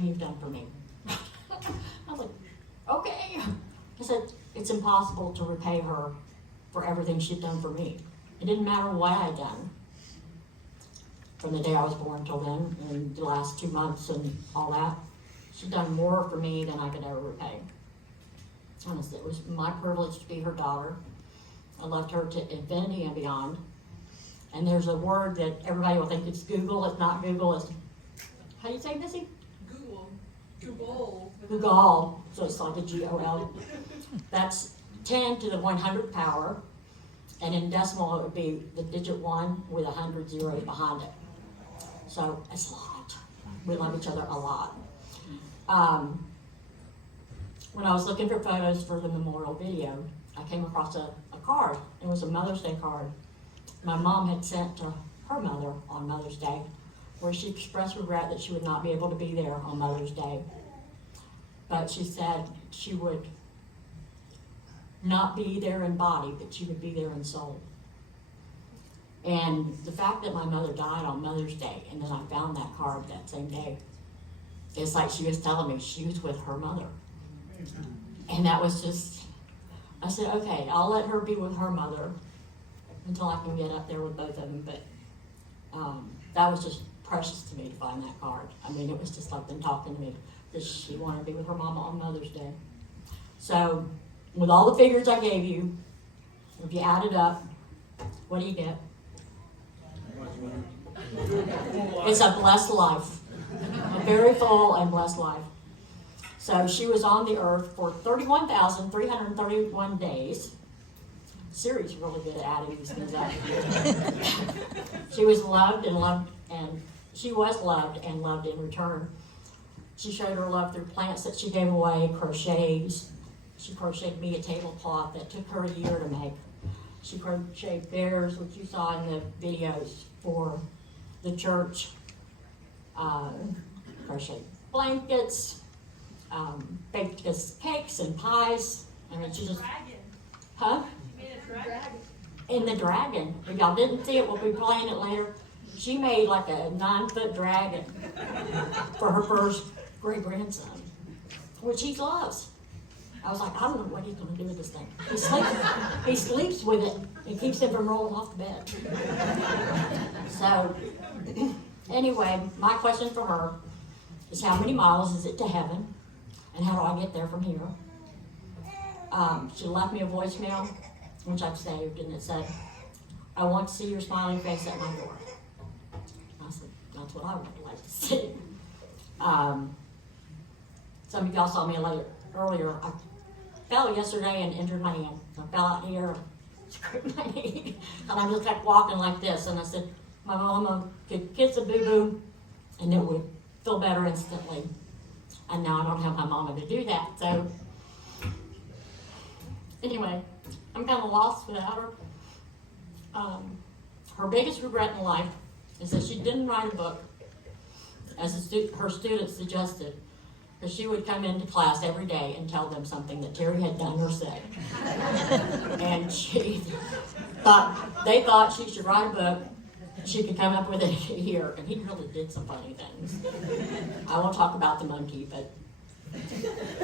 everything you've done for me. I was like, okay. I said, it's impossible to repay her for everything she'd done for me. It didn't matter what I'd done from the day I was born till then, and the last 2 months and all that. She'd done more for me than I could ever repay. Honestly, it was my privilege to be her daughter. I loved her to infinity and beyond. And there's a word that everybody will think it's Google. It's not Google. It's, how do you say, Missy? Google. Google. So it's like a G-O-L. That's 10 to the 100th power. And in decimal, it would be the digit 1 with 100 zeros behind it. So it's a lot. We love each other a lot. When I was looking for photos for the memorial video, I came across a card. It was a Mother's Day card my mom had sent to her mother on Mother's Day, where she expressed regret that she would not be able to be there on Mother's Day. But she said she would not be there in body, but she would be there in soul. And the fact that my mother died on Mother's Day, and then I found that card that same day, it's like she was telling me she was with her mother. And that was just, I said, okay, I'll let her be with her mother until I can get up there with both of them. But that was just precious to me to find that card. I mean, it was just like them talking to me that she wanted to be with her mama on Mother's Day. So with all the figures I gave you, if you add it up, what do you get? It's a blessed life. A very full and blessed life. So she was on the earth for 31,331 days. Siri's really good at adding these things up. She was loved, and she was loved and loved in return. She showed her love through plants that she gave away, crochets. She crocheted me a tablecloth that took her a year to make. She crocheted bears, which you saw in the videos for the church. Crocheted blankets, baked us cakes and pies. I mean, she just, huh? In the dragon. If y'all didn't see it, we'll be playing it later. She made like a 9-foot dragon for her first great grandson, which he loves. I was like, I don't know what he's going to do with this thing. He sleeps with it. It keeps him from rolling off the bed. So, anyway, my question for her is, how many miles is it to heaven? And how do I get there from here? She left me a voicemail, which I've saved, and it said, I want to see your smiling face at my door. I said, that's what I would like to see. Some of y'all saw me earlier. I fell yesterday and injured my hand. I fell out here, scraped my knee, and I just kept walking like this. And I said, my mama could kiss a boo-boo, and it would feel better instantly. And now I don't have my mama to do that. So, anyway, I'm kind of lost without her. Her biggest regret in life is that she didn't write a book, as her students suggested, because she would come into class every day and tell them something that Terry had done or said. And they thought she should write a book. She could come up with it here, and he really did some funny things. I won't talk about the monkey, but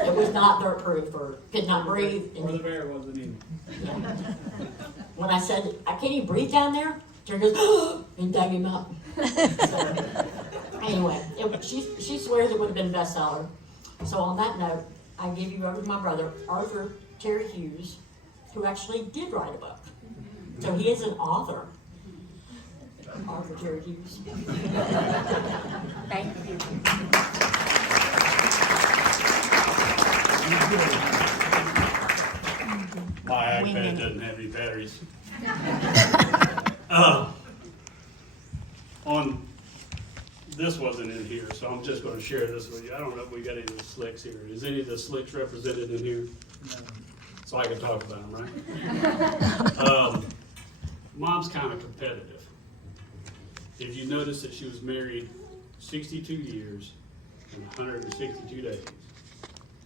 it was not dirt proof or could not breathe. Or the bear wasn't either. Yeah. When I said, I can't even breathe down there, Terry goes, and dug him up. So, anyway, she swears it would have been a bestseller. So on that note, I give you over to my brother, Arthur Terry Hughes, who actually did write a book. So he is an author. Arthur Terry Hughes. Thank you. My iPad doesn't have any batteries. This wasn't in here, so I'm just going to share this with you. I don't know if we got any of the slicks here. Is any of the slicks represented in here? No. So I can talk about them, right? Mom's kind of competitive. If you notice that she was married 62 years and 162 days,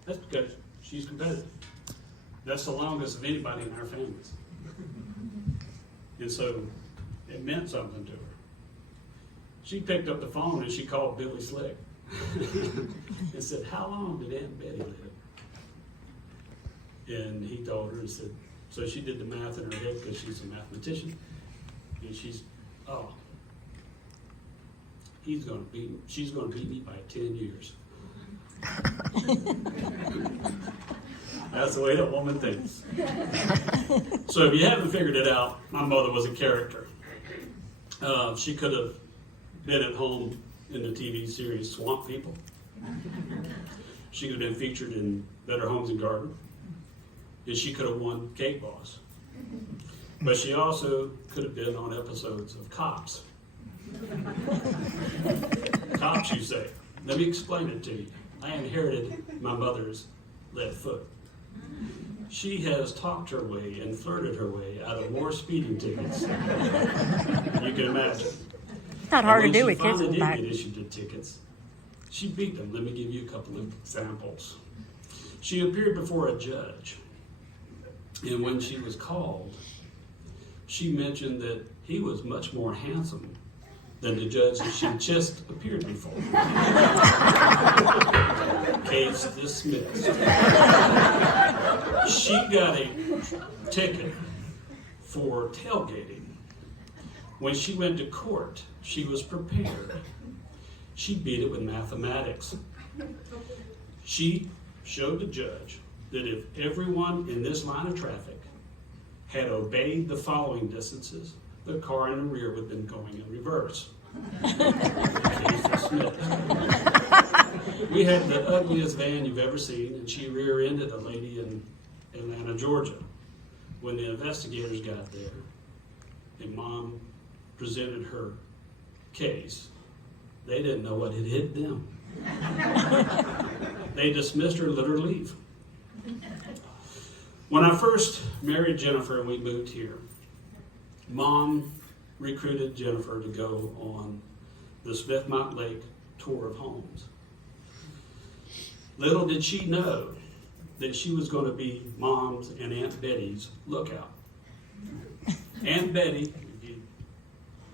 that's because she's competitive. That's the longest of anybody in our families. And so it meant something to her. She picked up the phone and she called Billy Slick. and said, how long did Aunt Betty live? And he told her and said, so she did the math in her head because she's a mathematician. And she's, oh, she's going to beat me by 10 years. That's the way that woman thinks. So if you haven't figured it out, my mother was a character. She could have been at home in the TV series Swamp People. She could have been featured in Better Homes and Gardens. And she could have won Cake Boss. But she also could have been on episodes of Cops. Cops, you say. Let me explain it to you. I inherited my mother's left foot. She has talked her way and flirted her way out of more speeding tickets you can imagine. It's not hard to do with kids in in the the back. When she finally did get issued the tickets, she beat them. Let me give you a couple of examples. She appeared before a judge, and when she was called, she mentioned that he was much more handsome than the judge that she just appeared before. Case dismissed. She got a ticket for tailgating. When she went to court, she was prepared. She beat it with mathematics. She showed the judge that if everyone in this line of traffic had obeyed the following distances, the car in the rear would have been going in reverse. Case dismissed. We had the ugliest van you've ever seen, and she rear-ended a lady in Atlanta, Georgia. When the investigators got there, and Mom presented her case, they didn't know what had hit them. They dismissed her and let her leave. When I first married Jennifer and we moved here, Mom recruited Jennifer to go on the Smith Mountain Lake tour of homes. Little did she know that she was going to be Mom's and Aunt Betty's lookout. Aunt Betty, if you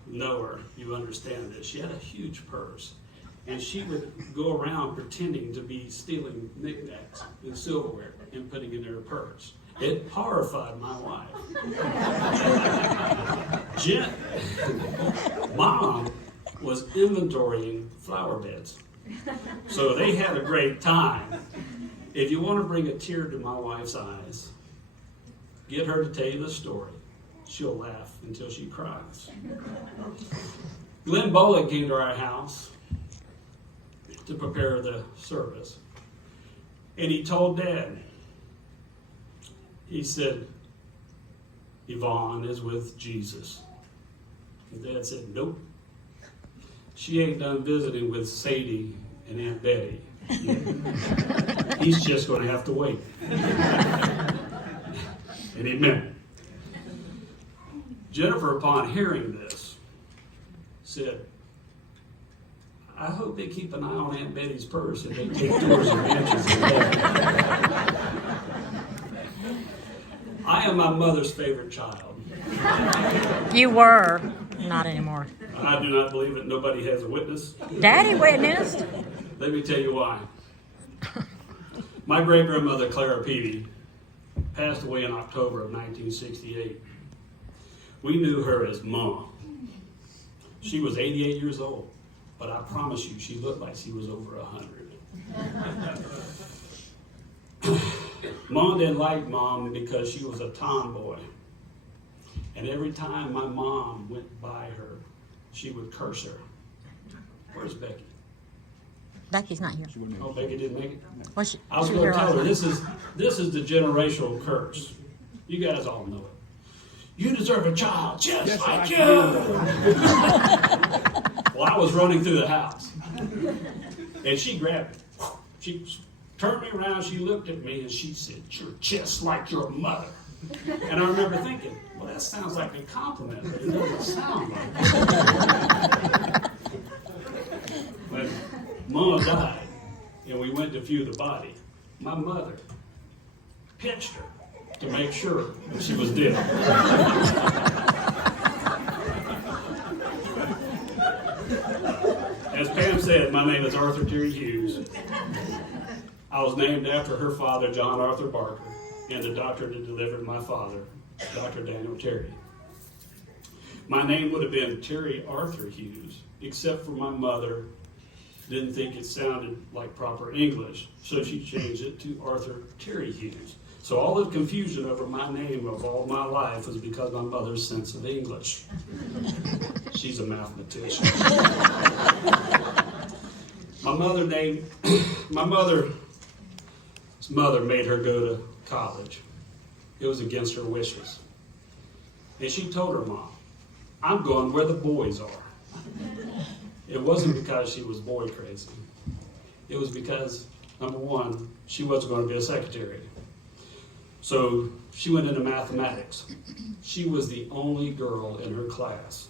know her, you understand this. She had a huge purse, and she would go around pretending to be stealing knickknacks and silverware and putting it in her purse. It horrified my wife. Mom was inventorying flower beds. So they had a great time. If you want to bring a tear to my wife's eyes, get her to tell you the story. She'll laugh until she cries. Glenn Bullock came to our house to prepare the service. And he told Dad, he said, Yvonne is with Jesus. And Dad said, nope. She ain't done visiting with Sadie and Aunt Betty yet. He's just going to have to wait. And he meant it. Jennifer, upon hearing this, said, I hope they keep an eye on Aunt Betty's purse and they take tours of ranches in heaven. I am my mother's favorite child. You were. Not anymore. I do not believe it. Nobody has a witness. Daddy witnessed. Let me tell you why. My great-grandmother, Clara Peavy, passed away in October of 1968. We knew her as Mom. She was 88 years old, but I promise you, she looked like she was over 100. Mom didn't like Mom because she was a tomboy. And every time my mom went by her, she would curse her. Where's Becky? Becky's not here. Oh, Becky didn't make it? Well, I was she going to here tell her, last night. this is the generational curse. You guys all know it. You deserve a child just like you. Well, I was running through the house, and she grabbed me. She turned me around, she looked at me, and she said, you're just like your mother. And I remember thinking, well, that sounds like a compliment, but it doesn't sound like it. When Mom died, and we went to view the body, my mother pinched her to make sure that she was dead. As Pam said, my name is Arthur Terry Hughes. I was named after her father, John Arthur Barker, and the doctor that delivered my father, Dr. Daniel Terry. My name would have been Terry Arthur Hughes, except for my mother didn't think it sounded like proper English, so she changed it to Arthur Terry Hughes. So all the confusion over my name of all my life was because of my mother's sense of English. She's a mathematician. My mother's mother made her go to college. It was against her wishes. And she told her mom, I'm going where the boys are. It wasn't because she was boy crazy. It was because, number one, she wasn't going to be a secretary. So she went into mathematics. She was the only girl in her class.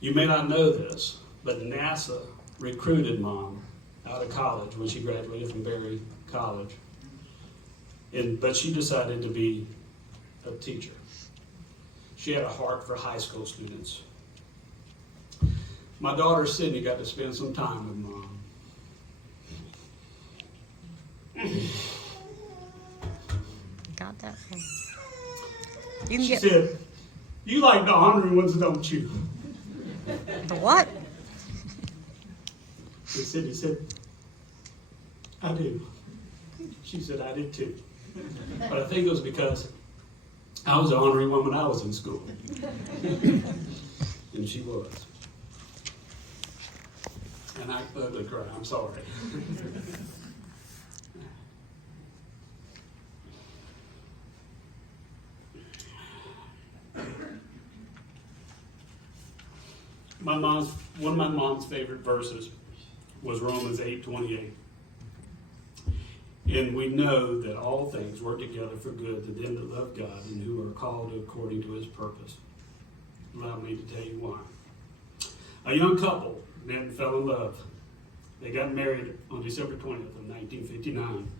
You may not know this, but NASA recruited Mom out of college when she graduated from Berry College. But she decided to be a teacher. She had a heart for high school students. My daughter Sydney got to spend some time with Mom. Got that one. You can She get said, you like the honorary ones, don't you? the what? And Sydney said, I do. She said, I did too. But I think it was because I was an honorary one when I was in school. And she was. And I ugly cry, I'm sorry. One of my mom's favorite verses was Romans 8:28. And we know that all things work together for good to them that love God and who are called according to his purpose. Allow me to tell you why. A young couple met and fell in love. They got married on December 20th of 1959.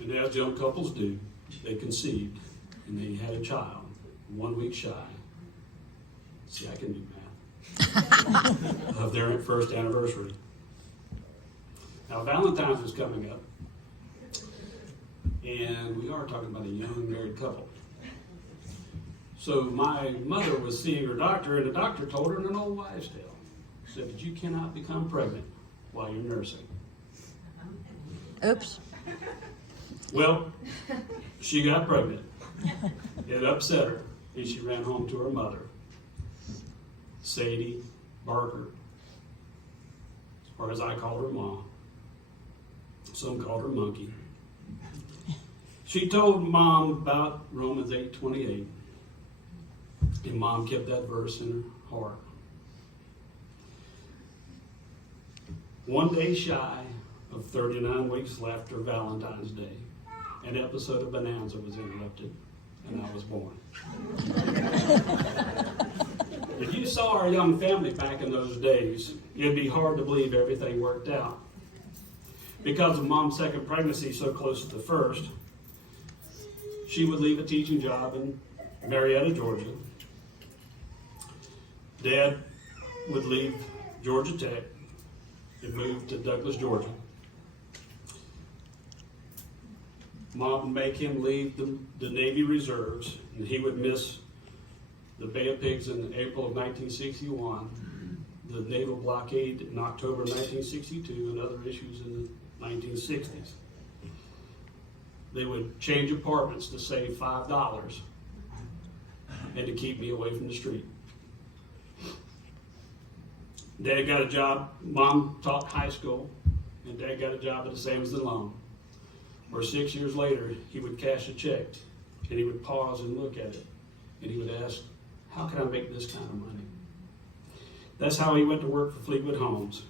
And as young couples do, they conceived and they had a child, 1 week shy. See, I can do math. Of their first anniversary. Now, Valentine's is coming up, and we are talking about a young married couple. So my mother was seeing her doctor, and the doctor told her in an old wives' tale, said that you cannot become pregnant while you're nursing. Oops. Well, she got pregnant. It upset her, and she ran home to her mother, Sadie Barker, or as I called her, Mom. Some called her Monkey. She told Mom about Romans 8:28, and Mom kept that verse in her heart. One day shy of 39 weeks after Valentine's Day, an episode of Bonanza was interrupted, and I was born. If you saw our young family back in those days, it'd be hard to believe everything worked out. Because of Mom's second pregnancy so close to the first, she would leave a teaching job in Marietta, Georgia. Dad would leave Georgia Tech and move to Douglas, Georgia. Mom would make him leave the Navy Reserves, and he would miss the Bay of Pigs in April of 1961, the naval blockade in October 1962, and other issues in the 1960s. They would change apartments to save $5 and to keep me away from the street. Dad got a job, Mom taught high school, and Dad got a job at the Sam's and Loan. Or 6 years later, he would cash a check, and he would pause and look at it, and he would ask, how can I make this kind of money? That's how he went to work for Fleetwood Homes.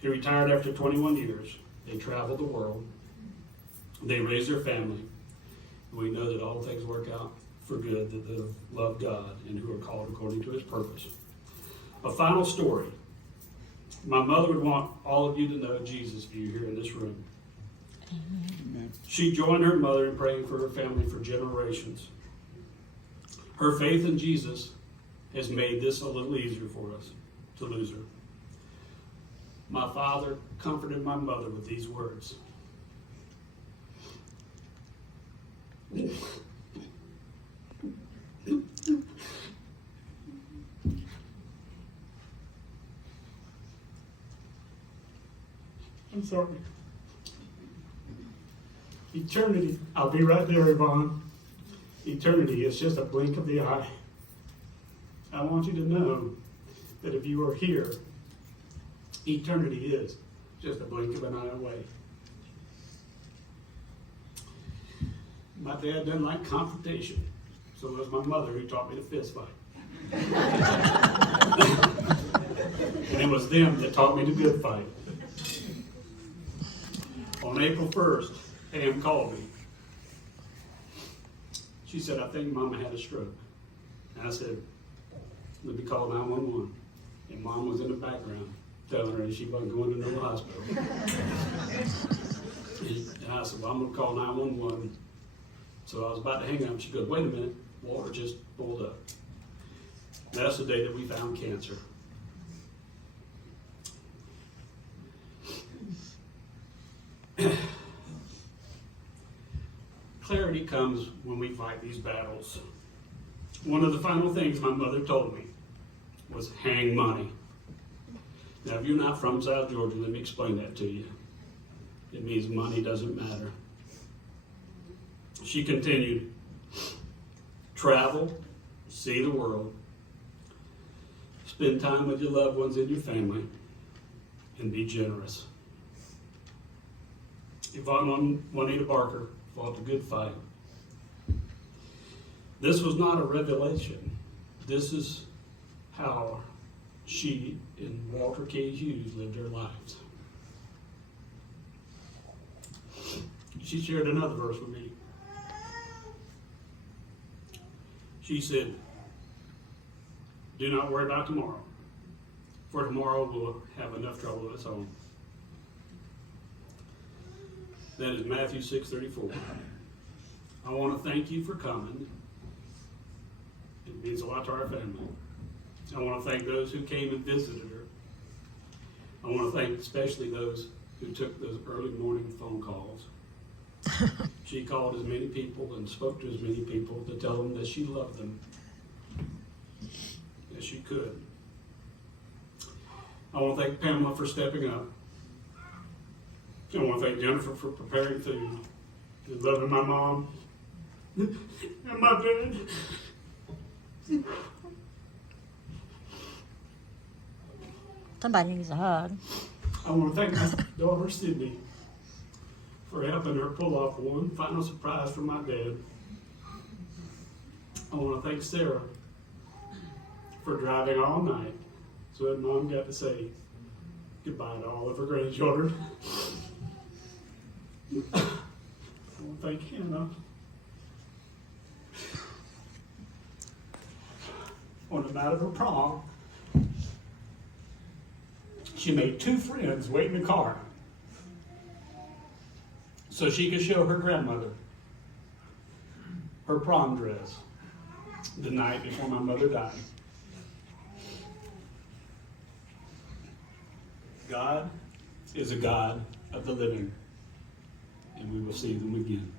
He retired after 21 years. They traveled the world. They raised their family. We know that all things work out for good, that they love God and who are called according to his purpose. A final story. My mother would want all of you to know Jesus if you're here in this room. Amen. She joined her mother in praying for her family for generations. Her faith in Jesus has made this a little easier for us to lose her. My father comforted my mother with these words. I'm sorry. Eternity, I'll be right there, Yvonne. Eternity is just a blink of the eye. I want you to know that if you are here, eternity is just a blink of an eye away. My dad doesn't like confrontation, so it was my mother who taught me to fist fight. And it was them that taught me to good fight. On April 1st, Pam called me. She said, I think Mama had a stroke. And I said, let me call 911. And Mom was in the background telling her she wasn't going to no hospital. And I said, well, I'm going to call 911. So I was about to hang up. She goes, wait a minute, water just boiled up. That's the day that we found cancer. Clarity comes when we fight these battles. One of the final things my mother told me was hang money. Now, if you're not from South Georgia, let me explain that to you. It means money doesn't matter. She continued, travel, see the world, spend time with your loved ones and your family, and be generous. Yvonne Juanita Barker fought a good fight. This was not a revelation. This is how she and Walter K. Hughes lived their lives. She shared another verse with me. She said, do not worry about tomorrow, for tomorrow will have enough trouble of its own. That is Matthew 6:34. I want to thank you for coming. It means a lot to our family. I want to thank those who came and visited her. I want to thank especially those who took those early morning phone calls. She called as many people and spoke to as many people to tell them that she loved them as she could. I want to thank Pamela for stepping up. I want to thank Jennifer for preparing food and loving my mom and my dad. Somebody needs a hug. I want to thank my daughter Sydney for helping her pull off one final surprise for my dad. I want to thank Sarah for driving all night so that Mom got to say goodbye to all of her grandchildren. I want to thank Hannah on the night of her prom. She made 2 friends wait in the car so she could show her grandmother her prom dress the night before my mother died. God is a God of the living, and we will see them again.